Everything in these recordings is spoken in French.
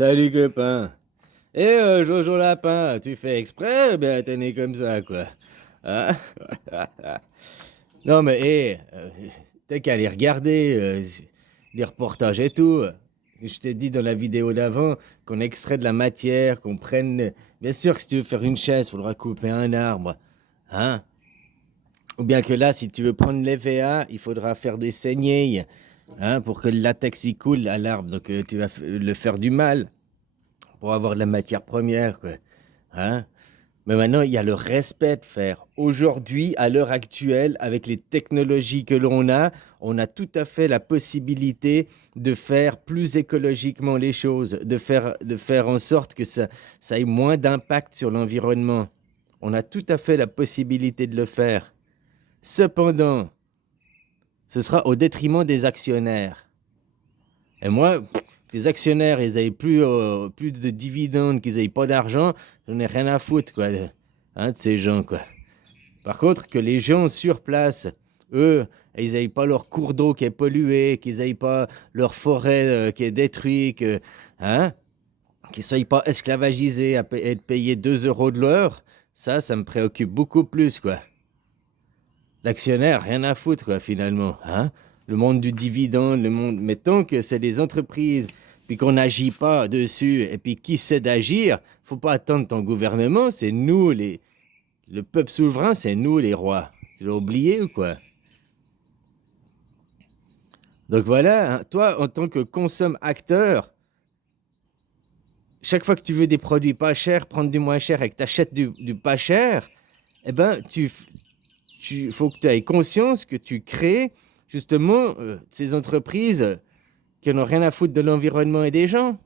Salut copain. Jojo Lapin, tu fais exprès ou bien t'es né comme ça, quoi? Hein? Non mais t'as qu'à aller regarder les reportages et tout. Je t'ai dit dans la vidéo d'avant qu'on extrait de la matière, qu'on prenne. Bien sûr que si tu veux faire une chaise, faudra couper un arbre. Hein? Ou bien que là, si tu veux prendre l'EVA, il faudra faire des saignées. Hein, pour que le latex y coule à l'arbre. Donc tu vas le faire du mal pour avoir de la matière première, quoi. Hein? Mais maintenant, il y a le respect de faire. Aujourd'hui, à l'heure actuelle, avec les technologies que l'on a, on a tout à fait la possibilité de faire plus écologiquement les choses, de faire en sorte que ça ait moins d'impact sur l'environnement. On a tout à fait la possibilité de le faire. Cependant, ce sera au détriment des actionnaires. Et moi, que les actionnaires, ils aient plus de dividendes, qu'ils aient pas d'argent, j'en ai rien à foutre, quoi, de ces gens, quoi. Par contre, que les gens sur place, eux, ils aient pas leur cours d'eau qui est pollué, qu'ils aient pas leur forêt qui est détruite, qu'ils soient pas esclavagisés à être payés 2 euros de l'heure, ça me préoccupe beaucoup plus, quoi. L'actionnaire, rien à foutre, quoi, finalement. Le monde du dividende, le monde. Mais tant que c'est des entreprises, puis qu'on n'agit pas dessus, et puis qui sait d'agir, faut pas attendre ton gouvernement, c'est nous, le peuple souverain, c'est nous, les rois. Tu l'as oublié ou quoi? Donc voilà, toi, en tant que consomme-acteur, chaque fois que tu veux des produits pas chers, prendre du moins cher et que tu achètes du pas cher, eh ben, faut que tu aies conscience que tu crées justement ces entreprises qui n'ont rien à foutre de l'environnement et des gens.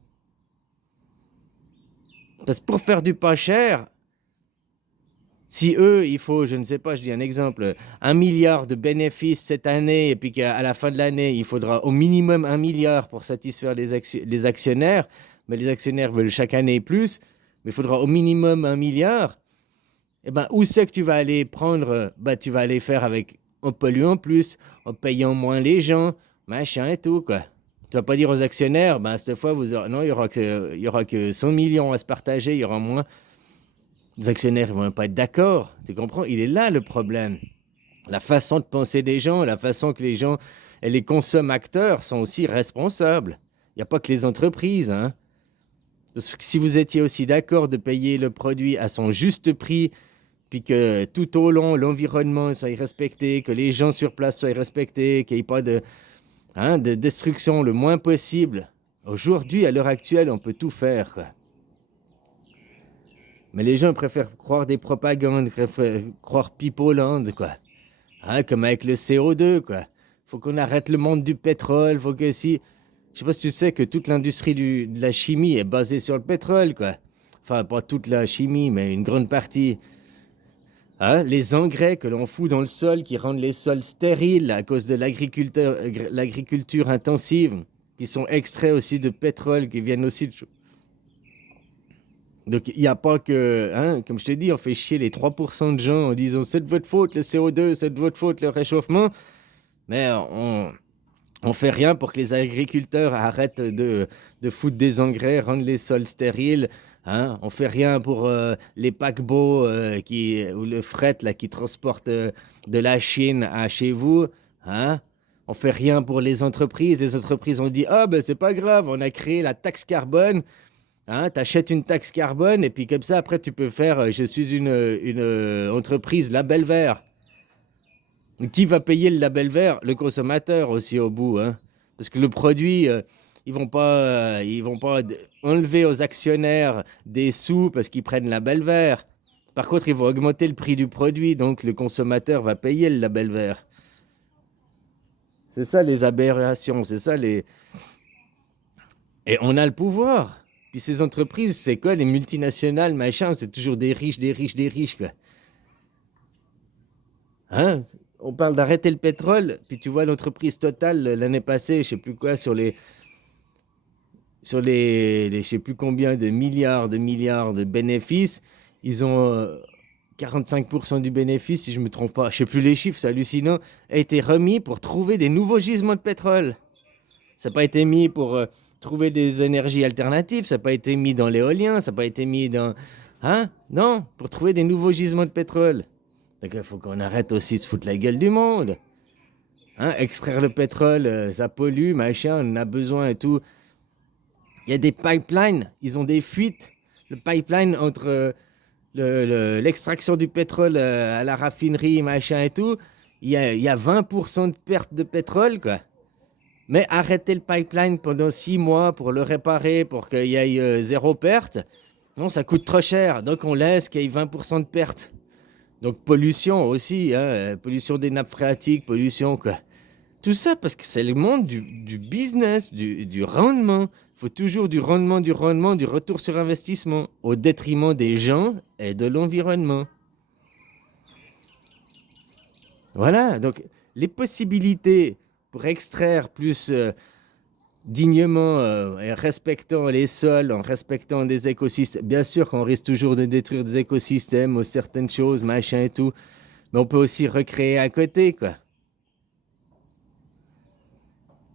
Parce que pour faire du pas cher, si eux, il faut, je ne sais pas, je dis un exemple, 1 milliard de bénéfices cette année, et puis qu'à la fin de l'année, il faudra au minimum 1 milliard pour satisfaire les actionnaires, mais les actionnaires veulent chaque année plus, mais il faudra au minimum 1 milliard, eh ben, où c'est que tu vas aller prendre? Tu vas aller faire en polluant plus, en payant moins les gens, machin et tout, quoi. Tu vas pas dire aux actionnaires, cette fois, non, il y aura que 100 millions à se partager, il y aura moins. Les actionnaires ne vont pas être d'accord, tu comprends? Il est là le problème. La façon de penser des gens, la façon que les gens et les consommateurs sont aussi responsables. Il n'y a pas que les entreprises, Si vous étiez aussi d'accord de payer le produit à son juste prix, puis que tout au long, l'environnement soit respecté, que les gens sur place soient respectés, qu'il n'y ait pas de destruction le moins possible. Aujourd'hui, à l'heure actuelle, on peut tout faire, quoi. Mais les gens préfèrent croire des propagandes, préfèrent croire Pipoland, quoi. Comme avec le CO2, quoi. Faut qu'on arrête le monde du pétrole, faut que si... Je sais pas si tu sais que toute l'industrie de la chimie est basée sur le pétrole, quoi. Enfin, pas toute la chimie, mais une grande partie. Les engrais que l'on fout dans le sol qui rendent les sols stériles à cause de l'agriculture intensive, qui sont extraits aussi de pétrole, qui viennent aussi de... Donc il n'y a pas que, comme je te dis, on fait chier les 3% de gens en disant c'est de votre faute le CO2, c'est de votre faute le réchauffement, mais on fait rien pour que les agriculteurs arrêtent de foutre des engrais, rendre les sols stériles. On fait rien pour les paquebots ou le fret là, qui transporte de la Chine à chez vous. On fait rien pour les entreprises. Les entreprises ont dit ah ben c'est pas grave, on a créé la taxe carbone. T'achètes une taxe carbone et puis comme ça après tu peux faire je suis une entreprise label vert. Qui va payer le label vert? Le consommateur aussi au bout, parce que le produit ils vont pas enlever aux actionnaires des sous parce qu'ils prennent le label vert. Par contre ils vont augmenter le prix du produit, donc le consommateur va payer le label vert. C'est ça les aberrations, c'est ça les... Et on a le pouvoir. Puis ces entreprises, c'est quoi, les multinationales, machin, c'est toujours des riches, des riches, des riches, quoi. On parle d'arrêter le pétrole, puis tu vois l'entreprise Total l'année passée, je sais plus quoi, sur les je sais plus combien de milliards de bénéfices, ils ont 45% du bénéfice, si je me trompe pas, je sais plus les chiffres, c'est hallucinant, a été remis pour trouver des nouveaux gisements de pétrole. Ça n'a pas été mis pour trouver des énergies alternatives, ça n'a pas été mis dans l'éolien, ça n'a pas été mis dans... Hein? Non, pour trouver des nouveaux gisements de pétrole. Donc il faut qu'on arrête aussi de se foutre la gueule du monde. Hein? Extraire le pétrole, ça pollue, machin, on en a besoin et tout. Il y a des pipelines, ils ont des fuites. Le pipeline entre l'extraction du pétrole à la raffinerie, machin et tout, il y a 20% de perte de pétrole, quoi. Mais arrêter le pipeline pendant 6 mois pour le réparer, pour qu'il y ait zéro perte, non, ça coûte trop cher. Donc on laisse qu'il y ait 20% de perte. Donc pollution aussi, hein, pollution des nappes phréatiques, pollution, quoi. Tout ça parce que c'est le monde du business, du rendement. Il faut toujours du rendement, du retour sur investissement, au détriment des gens et de l'environnement. Voilà, donc les possibilités pour extraire plus dignement et respectant les sols, en respectant des écosystèmes. Bien sûr qu'on risque toujours de détruire des écosystèmes ou certaines choses, machin et tout, mais on peut aussi recréer à côté, quoi.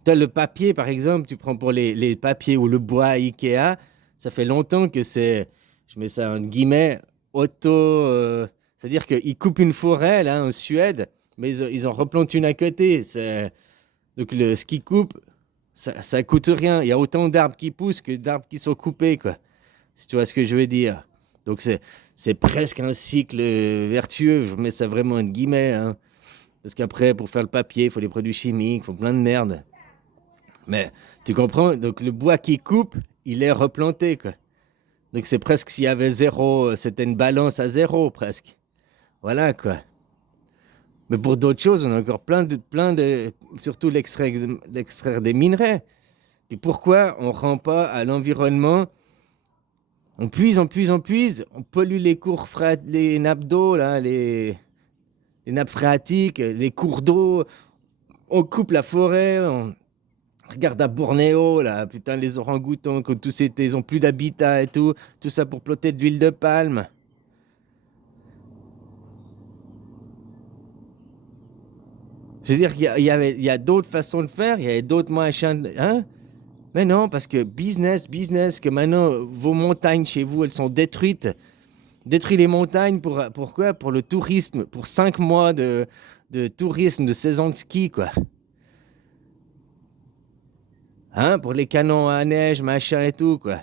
T'as le papier, par exemple, tu prends pour les papiers ou le bois Ikea, ça fait longtemps que c'est, je mets ça en guillemets, c'est-à-dire qu'ils coupent une forêt, là, en Suède, mais ils en replantent une à côté. Donc ce qu'ils coupent, ça coûte rien. Il y a autant d'arbres qui poussent que d'arbres qui sont coupés, quoi. Si tu vois ce que je veux dire. Donc c'est presque un cycle vertueux, je mets ça vraiment en guillemets, hein. Parce qu'après, pour faire le papier, il faut des produits chimiques, il faut plein de merde. Mais tu comprends, donc le bois qui coupe, il est replanté, quoi. Donc c'est presque s'il y avait zéro, c'était une balance à zéro presque. Voilà, quoi. Mais pour d'autres choses, on a encore plein de surtout l'extraire des minerais. Et pourquoi on ne rend pas à l'environnement? On puise, on pollue les nappes d'eau, là, les nappes phréatiques, les cours d'eau, on coupe la forêt, on regarde à Bornéo, là, putain, les orang-outans, quand tous ils ont plus d'habitat et tout ça pour plotter de l'huile de palme. Je veux dire qu'il y a d'autres façons de faire, il y a d'autres machins, hein? Mais non, parce que business, que maintenant, vos montagnes chez vous, elles sont détruites. Détruit les montagnes, pourquoi? Pour le tourisme, pour 5 mois de tourisme, de saison de ski, quoi. Hein? Pour les canons à neige, machin et tout, quoi.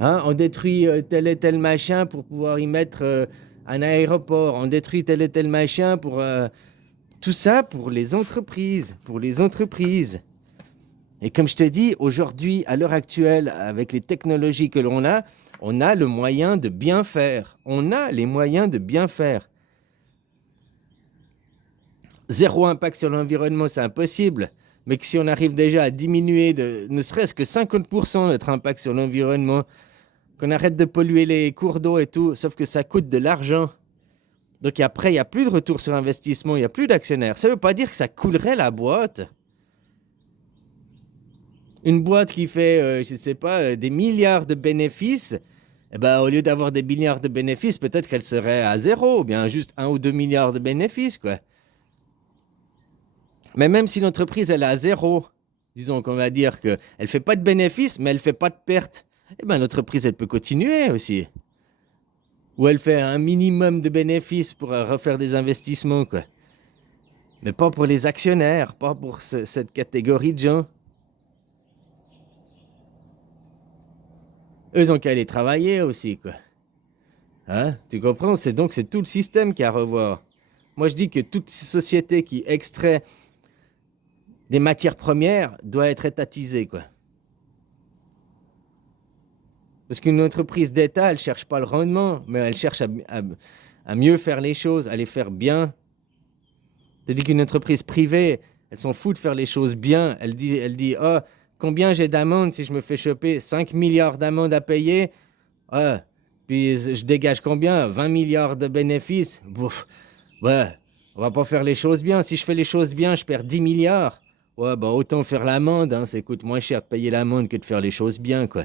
Hein? On détruit tel et tel machin pour pouvoir y mettre un aéroport. On détruit tel et tel machin pour... tout ça pour les entreprises, Et comme je te dis, aujourd'hui, à l'heure actuelle, avec les technologies que l'on a, on a le moyen de bien faire. On a les moyens de bien faire. Zéro impact sur l'environnement, c'est impossible. Mais que si on arrive déjà à diminuer ne serait-ce que 50% notre impact sur l'environnement, qu'on arrête de polluer les cours d'eau et tout, sauf que ça coûte de l'argent. Donc après, il n'y a plus de retour sur investissement, il n'y a plus d'actionnaires. Ça ne veut pas dire que ça coulerait la boîte. Une boîte qui fait, je ne sais pas, des milliards de bénéfices, eh ben, au lieu d'avoir des milliards de bénéfices, peut-être qu'elle serait à zéro, ou bien juste 1 ou 2 milliards de bénéfices, quoi. Mais même si l'entreprise, elle est à zéro, disons qu'on va dire qu'elle ne fait pas de bénéfices, mais elle ne fait pas de pertes, eh ben, l'entreprise, elle peut continuer aussi. Ou elle fait un minimum de bénéfices pour refaire des investissements, quoi. Mais pas pour les actionnaires, pas pour cette catégorie de gens. Eux ont qu'à aller travailler aussi, quoi. Hein? Tu comprends? C'est tout le système qui a à revoir. Moi, je dis que toute société qui extrait des matières premières doit être étatisée, quoi. Parce qu'une entreprise d'État, elle ne cherche pas le rendement, mais elle cherche à mieux faire les choses, à les faire bien. C'est-à-dire qu'une entreprise privée, elle s'en fout de faire les choses bien. Elle dit oh, combien j'ai d'amendes si je me fais choper? 5 milliards d'amendes à payer. Puis je dégage combien? 20 milliards de bénéfices. Bouf. Ouais, on va pas faire les choses bien. Si je fais les choses bien, je perds 10 milliards. Ouais, bah autant faire l'amende. Hein. Ça coûte moins cher de payer l'amende que de faire les choses bien, quoi.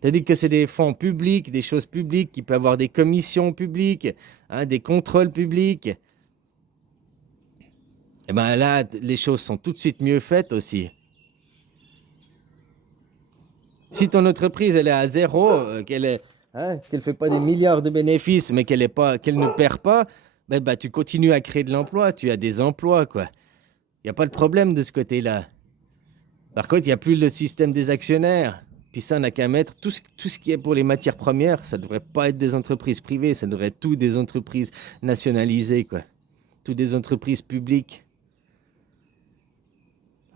C'est-à-dire que c'est des fonds publics, des choses publiques, qui peuvent avoir des commissions publiques, hein, des contrôles publics. Et ben là, les choses sont tout de suite mieux faites aussi. Si ton entreprise elle est à zéro, qu'elle fait pas des milliards de bénéfices, mais qu'elle ne perd pas, bah, tu continues à créer de l'emploi, tu as des emplois, quoi. Il n'y a pas de problème de ce côté-là. Par contre, il n'y a plus le système des actionnaires. Puis ça, on n'a qu'à mettre tout ce qui est pour les matières premières, ça ne devrait pas être des entreprises privées, ça devrait être tout des entreprises nationalisées, quoi. Tout des entreprises publiques.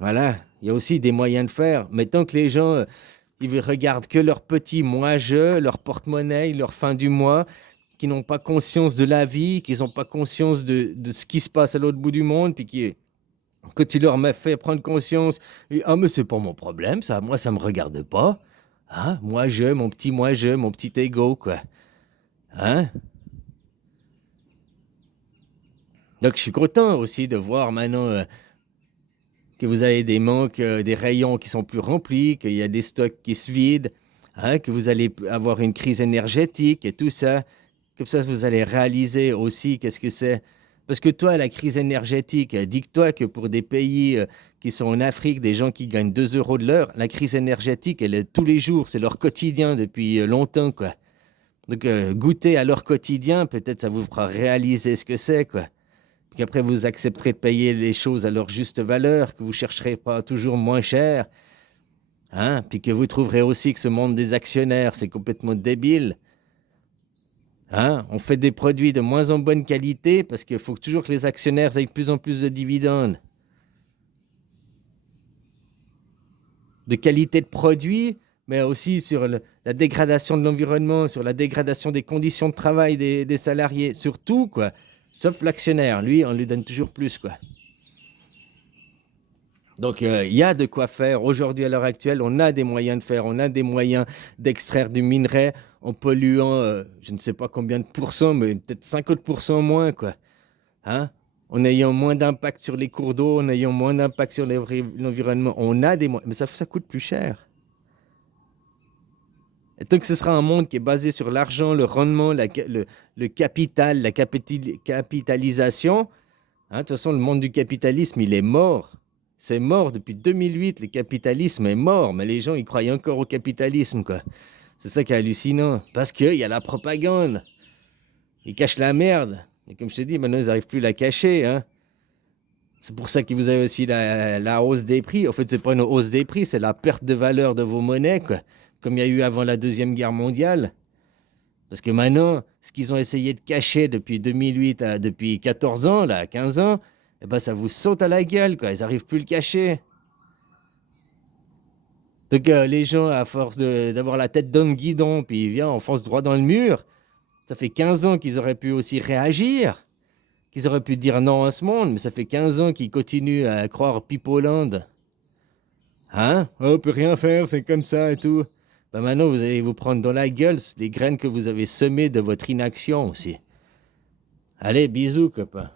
Voilà, il y a aussi des moyens de faire. Mais tant que les gens, ils regardent que leur petit moi-je, leur porte-monnaie, leur fin du mois, qui n'ont pas conscience de la vie, qui n'ont pas conscience de ce qui se passe à l'autre bout du monde, puis que tu leur fais prendre conscience, et, ah mais c'est pas mon problème, ça, moi ça me regarde pas. Hein? Mon petit ego, quoi. Hein? Donc je suis content aussi de voir maintenant que vous avez des manques, des rayons qui sont plus remplis, qu'il y a des stocks qui se vident, hein, que vous allez avoir une crise énergétique et tout ça. Comme ça, vous allez réaliser aussi qu'est-ce que c'est. Parce que toi, la crise énergétique, dis-toi que pour des pays qui sont en Afrique, des gens qui gagnent 2 euros de l'heure, la crise énergétique, elle est tous les jours, c'est leur quotidien depuis longtemps, quoi. Donc, goûter à leur quotidien, peut-être ça vous fera réaliser ce que c'est, quoi. Puis après, vous accepterez de payer les choses à leur juste valeur, que vous ne chercherez pas toujours moins cher. Hein? Puis que vous trouverez aussi que ce monde des actionnaires, c'est complètement débile. Hein? On fait des produits de moins en bonne qualité parce qu'il faut toujours que les actionnaires aient de plus en plus de dividendes. De qualité de produits, mais aussi sur la dégradation de l'environnement, sur la dégradation des conditions de travail des salariés, sur tout, quoi. Sauf l'actionnaire, lui, on lui donne toujours plus, quoi. Donc, il y a de quoi faire. Aujourd'hui, à l'heure actuelle, on a des moyens de faire, on a des moyens d'extraire du minerai en polluant, je ne sais pas combien de pourcents, mais peut-être 50% moins, quoi. Hein? En ayant moins d'impact sur les cours d'eau, en ayant moins d'impact sur l'environnement. On a des moyens, mais ça coûte plus cher. Et tant que ce sera un monde qui est basé sur l'argent, le rendement, le capital, la capitalisation, hein, de toute façon, le monde du capitalisme, il est mort. C'est mort depuis 2008, le capitalisme est mort, mais les gens, ils croient encore au capitalisme, quoi. C'est ça qui est hallucinant, parce qu'il y a la propagande. Ils cachent la merde. Et comme je te dis, maintenant, ils n'arrivent plus à la cacher, hein. C'est pour ça que vous avez aussi la hausse des prix. En fait, c'est pas une hausse des prix, c'est la perte de valeur de vos monnaies, quoi. Comme il y a eu avant la Deuxième Guerre mondiale. Parce que maintenant, ce qu'ils ont essayé de cacher depuis 2008, depuis 14 ans, là, 15 ans, eh ben, ça vous saute à la gueule, quoi. Ils n'arrivent plus à le cacher. Donc les gens, à force d'avoir la tête dans le guidon, puis ils on fonce droit dans le mur, ça fait 15 ans qu'ils auraient pu aussi réagir, qu'ils auraient pu dire non à ce monde, mais ça fait 15 ans qu'ils continuent à croire Pipoland. Hein? Oh, on peut rien faire, c'est comme ça et tout. Ben maintenant, vous allez vous prendre dans la gueule les graines que vous avez semées de votre inaction aussi. Allez, bisous, copain.